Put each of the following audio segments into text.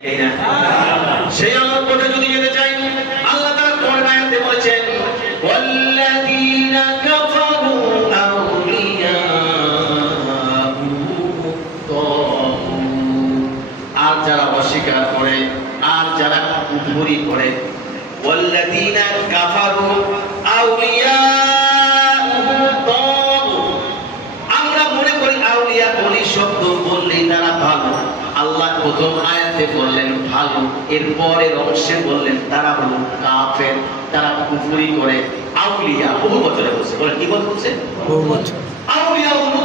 সেই আল্লাহর পথে যদি যেতে চাই, আল্লাহ তাআলা কোরআন আয়াতে বলেছেন ওয়াল্লাযীনা কাফারু আউলিয়াউহুম, আর যারা অস্বীকার করে, আর যারা কুফরি করে, ওয়াল্লাযীনা কাফারু আউলিয়াউহুম, আমরা মনে করি আউলিয়া ওলি শব্দ বললেই তারা ভালো। আল্লাহ প্রথম আয়াতে বললেন ভালো, এর পরের অংশে বললেন তারা হলো কাফের, তারা কুফরি করে। আউলিয়া বহু বছরে বলছে, বলে কি বলছে? বহু বছর। আউলিয়া হলো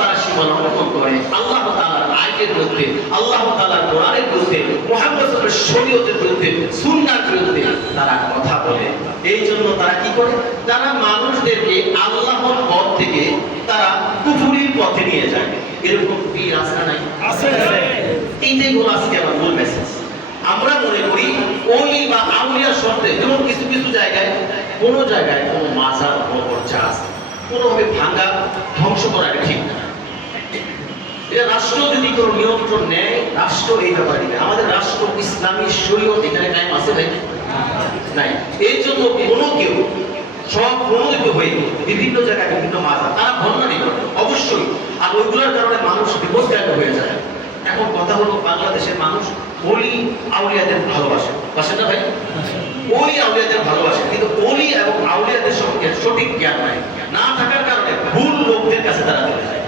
তারা সীমালঙ্ঘন করে আল্লাহ তাআলার আয়াতের বিরুদ্ধে, আল্লাহ তাআলার কোরআনের বিরুদ্ধে, মুহাম্মদ সাল্লাল্লাহু আলাইহি ওয়াসাল্লামের শরীয়তের বিরুদ্ধে, সুন্নাহর বিরুদ্ধে তারা কথা বলে। এই জন্য তারা কি করে? তারা মানুষদেরকে আল্লাহর পথ থেকে তারা কুফরির পথে নিয়ে যায়। এরকম পীর আছে না নাই? আছে। এইটাই হলো আজকে আমার মূল মেসেজ। আমরা মনে করি ওলি বা আউলিয়া শব্দে, যেমন কিছু কিছু জায়গায় কোনো মাজার চর্চা আছে, কোনোভাবে ভাঙা ধ্বংস করা ঠিক না। এটা রাষ্ট্র যদি কোনো নিয়ন্ত্রণ নেয়, রাষ্ট্র এই ব্যাপারে দিবে। আমাদের রাষ্ট্র ইসলামী শরীয়ত এখানে কায়েম আছে ভাই? নাই। এই জন্য কোনো কেউ সব প্রণোদিত হয়ে বিভিন্ন জায়গায় বিভিন্ন মাজার তারা ভণ্ডামি করে অবশ্যই, আর ওইগুলোর কারণে মানুষ বিপদগ্রস্ত হয়ে যায়। এখন কথা হলো, বাংলাদেশের মানুষ ওলি আউলিয়াদের ভালোবাসে, বাসে না ভাই? ওলি আউলিয়াদের ভালোবাসে, কিন্তু ওলি এবং আউলিয়াদের সম্পর্কে সঠিক জ্ঞান না থাকার কারণে ভুল লোকদের কাছে তারা চলে যায়।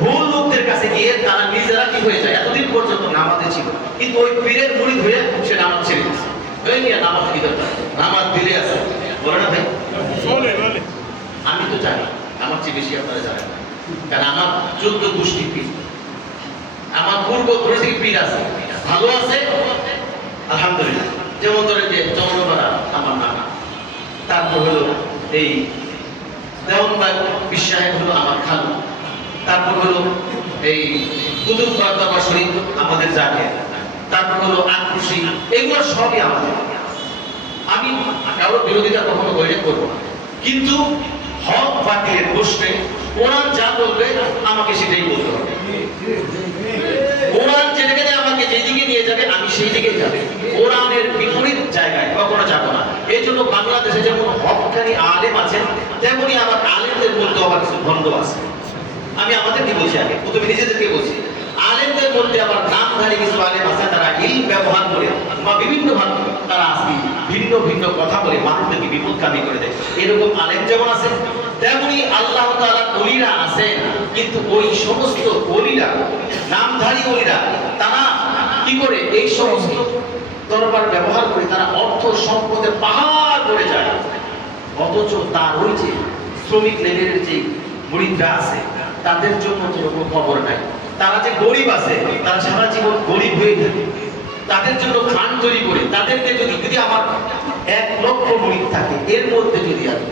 ভুল লোকদের কাছে গিয়ে তারা নিজেরা কি হয়ে যায়? এতদিন পর্যন্ত নামাজে ছিল, কিন্তু ওই পীরের মুরিদ হয়ে সে নামাজ ছেড়ে দিচ্ছে। ওই নিয়ে নামাজ কি দরকার? নামাজ দিলে আছে, বলে না ভাই? আমি তো জানি, আমার চেয়ে বেশি আপনারা জানেন, কারণ আমার 14 গোষ্ঠী পীর, আমার পূর্ব থেকে পীর আছে, ভালো আছে আলহামদুলিল্লাহ। যেমন ধরে যে চন্দ্রপাড়া আমার নানা, তারপর হলো এই দেওয়ানবাগ বিশ্বাস হলো আমার খালু, তারপর হলো এই কুতুববাগ দরবার শরীফ আমাদের জাকে, তারপর হলো আক্রোশী, এগুলো সবই আমাদের। আমি কারোর বিরোধিতা কখনো বৈঠক করবো না, কিন্তু হক বাতিলের প্রশ্নে কোরআন যা বলবে আমাকে সেটাই বলতে হবে। কোরআন যেদিকে আমাকে যেদিকে নিয়ে যাবে আমি সেই দিকেই যাবে, কোরআনের বিপরীত জায়গায় কখনো যাব না। এই জন্য বাংলাদেশে যেমন হককারী আলেম আছেন, তেমনি আমার আলেমদের মধ্যে আবার কিছু ভণ্ড আছে। আমি আমাদেরকে বলছি, আগে প্রথমে নিজেদেরকে বলছি, আলেমদের মধ্যে আবার নামধারী কিছু আলেম আছে, তারা ইলম ব্যবহার করে বা বিভিন্ন ভাবে তারা আজকে ভিন্ন ভিন্ন কথা বলে মানুষদেরকে বিপদগামী করে দেয়। এরকম আলেম যেমন আছে, তেমনি আল্লাহ তাআলার ওলিরা আছে, কিন্তু ওই সমস্ত ওলিরা, নামধারী ওলিরা, তারা কি করে? এই সমস্ত দরবার ব্যবহার করে তারা অর্থ সম্পদের পাহাড় করে যায়, অথচ তার ওই যে শ্রমিক লেভেলের যে মুরিদরা আছে তাদের জন্য কোনো খবর নাই। তারা যে গরিব আছে, তারা সারা জীবন গরিব হয়ে থাকে, তাদের জন্য খান তৈরি করে, তাদেরকে যদি আমার 1 লক্ষ মুরিদ থাকে, এর মধ্যে যদি আমি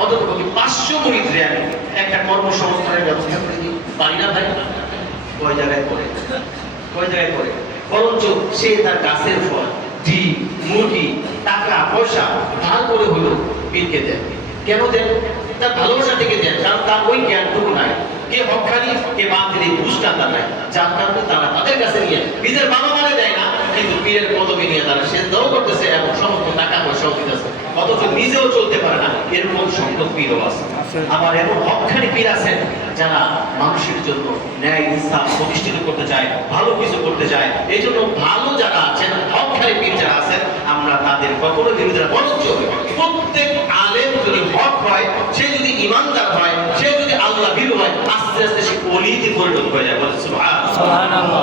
অন্তত 500 মুরিদরে আমি একটা কর্মসংস্থানের ব্যবস্থা করে দিই, পারি না ভাই? কয় জায়গায় করে, বরঞ্চ সে তার গাছের ফল, ডিম, মুরগি, টাকা পয়সা ধার করে হলো পীরকে দেন। কেন দেন? তার ভালোবাসা থেকে দেন, কারণ তার ওই জ্ঞানটুকু নাই। কে হকখানি কে বাতিল, এই বুঝটা তার নাই, যার কারণে তারা তাদের কাছে নিয়ে নিজের বাবা মানে দেয় না, কিন্তু পীরের পদবি নিয়ে তারা সেজদাও করতেছে এবং সমস্ত টাকা পয়সাও দিতেছে, অথচ নিজেও চলতে পারে না। এরকম সংখ্যক পীরও আছে। আবার এমন হকখানি পীর আছেন যারা মানুষের জন্য ন্যায় ইনসাফ প্রতিষ্ঠিত করতে চায়, ভালো কিছু করতে চায়। এই জন্য ভালো যারা আছেন, হকখানি পীর যারা আছেন, আমরা তাদের কখনো বিরোধিতা, বরঞ্চ প্রত্যেক আলেম যদি হক হয়, সে যদি ইমানদার হয়, সে যদি আল্লাহ ভীরু হয়, আস্তে আস্তে সে ওলিতে পরিণত হয়ে যায়। বলে সুবহানাল্লাহ।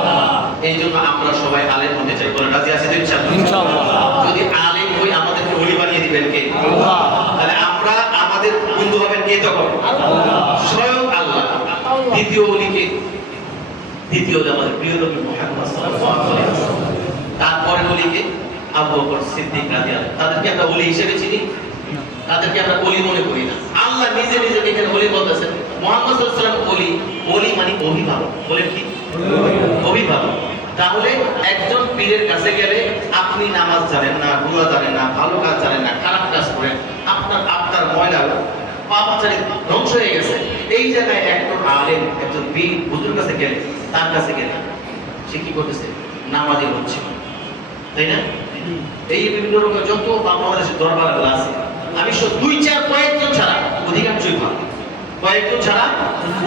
এই জন্য আমরা সবাই আলেম হতে চাই, বলে রাজি আছি ইনশাআল্লাহ? যদি আলেম হই, আমাদেরকে ওলি বানিয়ে দিবেন কে? আল্লাহ। তাহলে আমরা আমাদের বন্ধু হবেন কে তখন? আল্লাহ, স্বয়ং আল্লাহ। দ্বিতীয় ওলিকে, দ্বিতীয় আমাদের প্রিয় নবী মুহাম্মদ সাল্লাল্লাহু আলাইহি ওয়াসাল্লাম। তারপরে ওলিকে আবু বকর সিদ্দিক রাদিয়াল্লাহু, তাদেরকে আমরা ওলি হিসেবে চিনি, তাদেরকে আমরা ওলি মনে করি না। আল্লাহ নিজে নিজে এখানে ওলি বলতেছেন, মুহাম্মদ সাল্লাল্লাহু আলাইহি ওয়াসাল্লাম ওলি। ওলি মানে অভিভাবক, বলেন কি? অভিভাবক। তাহলে একজন পীরের কাছে গেলে আপনি নামাজ জানেন না, রোজা জানেন না, ভালো কাজ জানেন না, খারাপ কাজ করেন, আপনার ময়লা পাপাচারী ধ্বংস হয়ে গেছে, এই জায়গায় একজন আলেম, একজন পীর হুজুর কাছে গেলে, তার কাছে গেলে সে কি করতেছে? নামাজি হচ্ছে। তাই না? এই বিভিন্ন রকম যত বাংলাদেশের দরবারগুলো আছে, আমি দুই চার কয়েকজন ছাড়া অধিকাংশই ভালো, কয়েকজন ছাড়া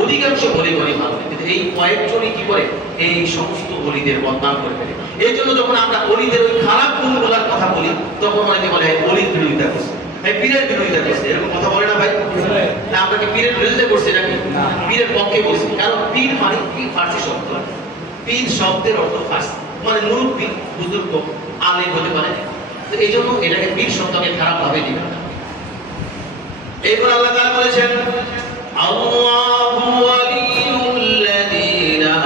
অধিকাংশ বলি ভালো, কিন্তু এই কয়েকজনই কি করে এই সমস্ত অলিদের বদনাম করে ফেলে। এই জন্য যখন আমরা অলিদের ওই খারাপ গুণগুলোর কথা বলি, তখন অনেকে বলে অলির বিরোধিতা করছে, পীরের বিরোধিতা করছে, এরকম কথা বলে না ভাই? না, আমরা কি পীরের বিরোধিতা করছি নাকি? পীরের পক্ষে বলছি, কারণ পীর মানে কি ফার্সি শব্দ, পীর শব্দের অর্থ ফার্সি, মানে মুরব্বী, বুজুর্গ, আলেম হতে পারে। তো এই জন্য এটাকে পীর শব্দকে খারাপ ভাবে দিবেন না। এরপর আল্লাহ তাআলা বলেছেন, আল্লাহু ওয়ালিয়ুল্লাযীনা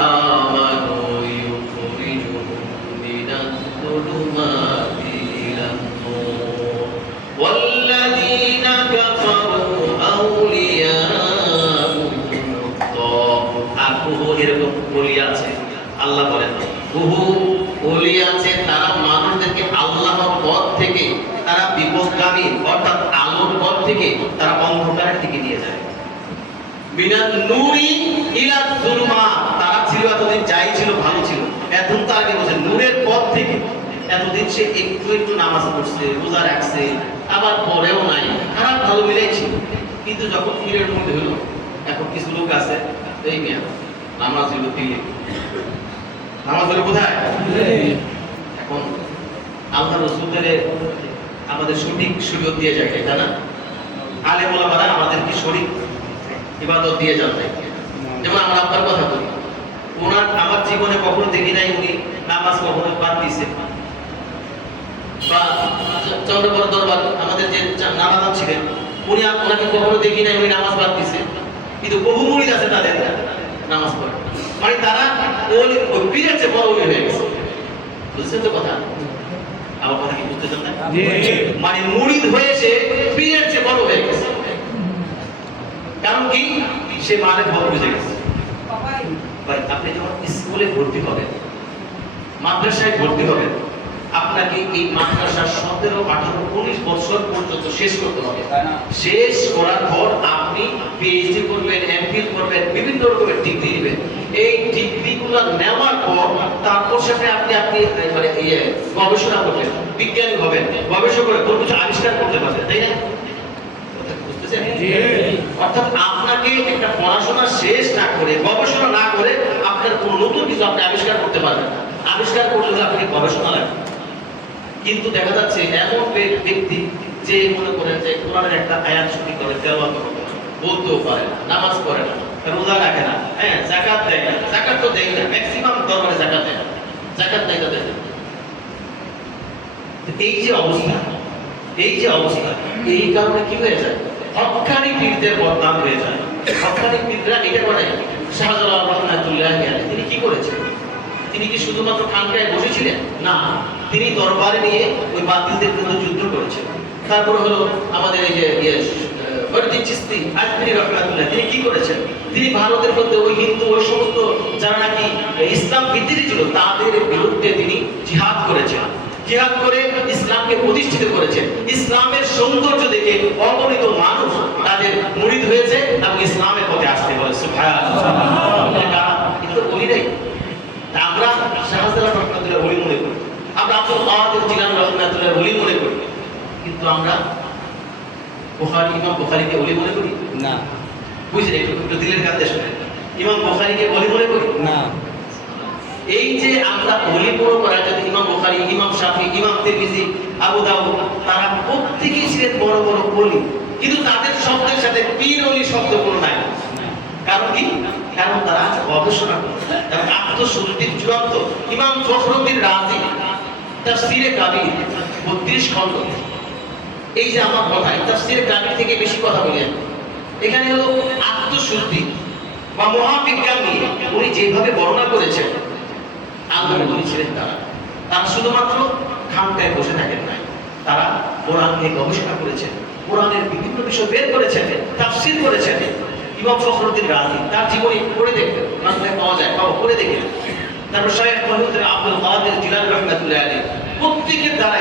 আমানু ইউখরিজুহুম মিনাজ-যুলুমাতি ইলান-নূর ওয়াল্লাযীনা কাফারু আউলিয়াউহুম। এরকম ওলি আছে, আল্লাহ বলেন বহু ওলি আছে, তারা মানুষদেরকে আল্লাহর পথ থেকে তারা বিপদগামী অর্থাৎ আলোর পথ থেকে তারা অন্ধকারের দিকে নিয়ে যায়। মিনান নূরি ইলা যুলুমাত, তারা ছিল এতদিন যাই ছিল ভালো ছিল, এখন তার আগে বলছে নূরের পথ থেকে। এতদিন সে একটু একটু নামাজ পড়ছে, রোজা রাখছে, আবার পরেও নাই, খারাপ ভালো মিলাই ছিল, কিন্তু যখন পীরের মধ্যে হলো, এখন কিছু লোক আছে এই মেয়ে নামাজ হলো দিলে, নামাজ হলো কোথায়? এখন আল্লাহ রাসূলের আমাদের সঠিক সুযোগ দিয়ে যায়, তাই না? আলেম ওলামারা আমাদেরকে সঠিক ইবাদত দিয়ে যান। যেমন আমার আব্বার কথা বলি, ওনার আমার জীবনে কখনো দেখি নাই উনি নামাজ কখনো বাদ দিয়েছে, বা চন্দ্রবড় দরবার আমাদের যে নানাদান ছিলেন উনি ওনাকে কখনো দেখি নাই উনি নামাজ বাদ দিয়েছে, কিন্তু বহু মুরিদ আছে তাদের নামাজ পড়ে, মানে তারা ওই পীরের চেয়ে বড় হয়ে গেছে। বুঝছেন তো কথা? আমার কথা কি বুঝতেছেন না? মানে মুরিদ হয়েছে পীরের চেয়ে বড় হয়ে গেছে, কারণ কি সে মালিক ভাব বুঝে গেছে। ভাই আপনি যখন স্কুলে ভর্তি হবেন, মাদ্রাসায় ভর্তি হবেন, আপনাকে এই মাদ্রাসা 17, 18, 19 বছর পর্যন্ত শেষ করতে হবে। শেষ করার পর আপনি পিএইচডি করবেন, এমফিল করবেন, বিভিন্ন রকমের ডিগ্রি নেবেন। এই ডিগ্রিগুলো নেওয়ার পর তারপর সাথে আপনি মানে গবেষণা করবেন, বিজ্ঞানী হবেন, গবেষণা করে কোনো কিছু আবিষ্কার করতে পারবেন, তাই না? অর্থাৎ আপনাকে একটা পড়াশোনা শেষ না করে, গবেষণা না করে আপনার কোন নতুন কিছু আপনি আবিষ্কার করতে পারবেন না। আবিষ্কার করতে হলে আপনি গবেষণা লাগবে। কিন্তু দেখা যাচ্ছে এমন ব্যক্তি যে মনে করেন যে কোরআনের একটা আয়াত সঠিক করে তেলাওয়াত বলতেও পারে না, নামাজ পড়ে না, রোজা রাখে না, হ্যাঁ যাকাত দেয় না, যাকাত তো দেয় না, ম্যাক্সিমাম দরবারে যাকাত দেয় না, যাকাত দেয় না, দেয় না। এই যে অবস্থা, এই কারণে কি হয়ে যায়? হক্কানি পীরদের বদনাম হয়ে যায়। হক্কানি পীররা এটা করে, শাহজালাল রহমাতুল্লাহ আলাইহি তিনি কি করেছেন? তিনি কি শুধুমাত্র খানকায় বসেছিলেন? না, তিনি দরবারে নিয়ে ওই বাতিলদের বিরুদ্ধে যুদ্ধ করেছেন। তারপর হলো আমাদের এই যে ফরিদ চিশতি আজমিরি রহমাতুল্লাহ, তিনি কি করেছেন? তিনি ভারতের মধ্যে ওই হিন্দু ওই সমস্ত যারা নাকি ইসলাম বিদ্বেষী ছিল তাদের বিরুদ্ধে তিনি জিহাদ করেছেন। জিহাদ করে ইসলামকে প্রতিষ্ঠিত করেছেন। ইসলামের সৌন্দর্য দেখে অগণিত মানুষ তাদের মুরিদ হয়েছে এবং ইসলামের পথে আসতে বলে সুবহানাল্লাহ। কিন্তু বলি নাই আমরা শাহজালাল রহমাতুল্লাহ ওলি মনে করি, আমরা আব্দুল কাদের জিলানী রহমাতুল্লাহ ওলি মনে করি, কিন্তু আমরা ইমাম বুখারীকে ওলি মনে করি না। বুঝলেন? একটু দিলের কাছে শুনেন, ইমাম বুখারীকে ওলি মনে করি না। এই যে আমরা ওলি মনে করা, যদি ইমাম বুখারী, ইমাম শাফি, ইমাম তিরমিজি, আবু দাউদ, তারা প্রত্যেকেই ছিলেন বড় বড় ওলি, কিন্তু তাদের শব্দের সাথে পীর ওলি শব্দ কোনো নাই। কারণ কি? কারণ তারা গবেষণা করে এবং আত্মশুদ্ধির চূড়ান্ত। ইমাম ফখরুদ্দিন রাজি তাফসীরে কাবীর 32 খণ্ড, এই যে আমার কথা তাফসীরে কাবীর থেকে বেশি কথা বলেন, এখানে হলো আত্মশুদ্ধি বা মহাবিজ্ঞান নিয়ে উনি যেভাবে বর্ণনা করেছেন, আল্লাহ বলেছিলেন তারা শুধুমাত্র খানকায় বসে থাকেন নাই, তারা কোরআন নিয়ে গবেষণা করেছেন, কোরআনের বিভিন্ন বিষয় বের করেছেন, তাফসীর করেছেন। ইমাম ফখরুদ্দিন রাজি তার জীবনী পড়ে দেখবেন, বাংলায় পাওয়া যায়, পড়ে দেখবেন। তারপর শাইখ মুহাম্মদ আব্দুল কাদের জিলানী রহমাতুল্লাহ আলাইহি প্রত্যেকের দ্বারা